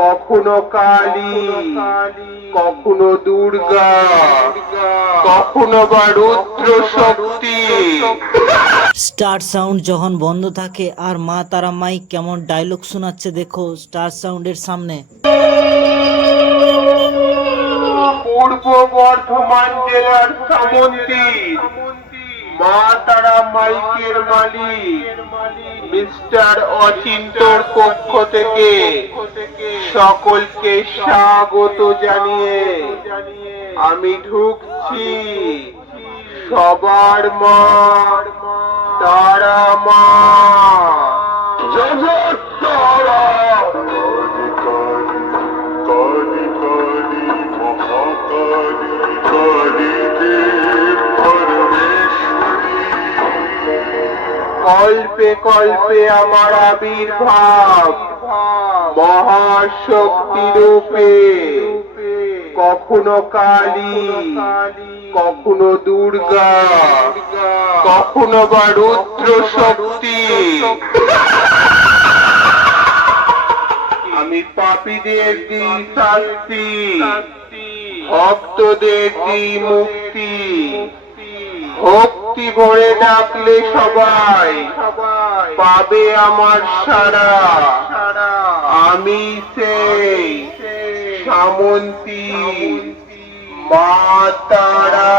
কখনো কালী কখনো দুর্গা কখনো বা রুদ্র শক্তি। স্টার সাউন্ড যখন বন্ধ থাকে আর মা তারা মাইক কেমন ডায়লগ শোনাচ্ছে দেখো স্টার সাউন্ডের সামনে। পূর্ব বর্ধমান জেলার সামন্তীর মা তারা মাইকের মালিক। মিস্টার অচিন্তর পক্ষ থেকে সকলকে স্বাগত জানিয়ে আমি ঢুকছি। সবার মা, তারা মা। কল্পে কল্পে আমার আবির্ভাব। মহাশক্তি রূপে। কখনো কালী, কখনো দুর্গা, কখনো বা রুদ্র শক্তি আমি পাপীদের দিই শাস্তি, ভক্তদের দিই মুক্তি। ভক্তি ভরে ডাকলে সবাই পাবে আমার সারা আমি সেই সামন্তী মা তারা।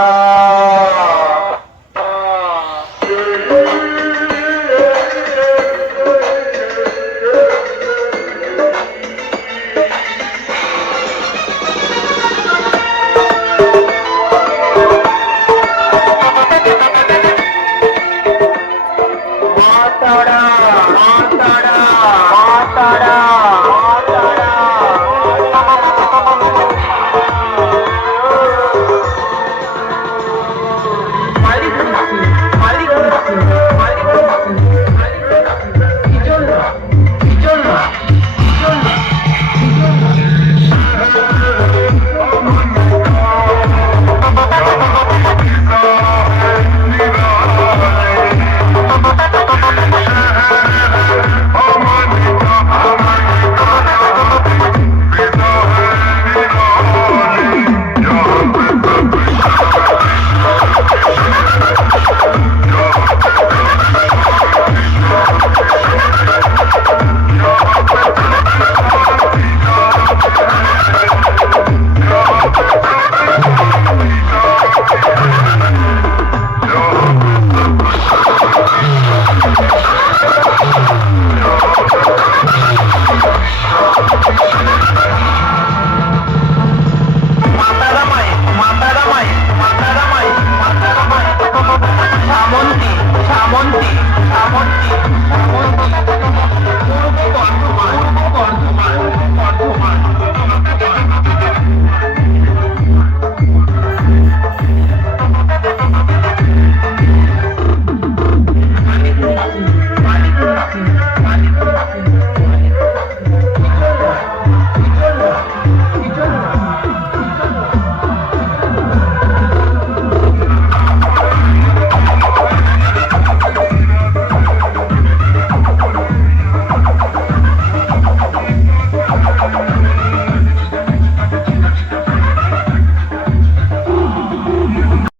మాట్లాడా మాట్లాడా మాట్లాడా.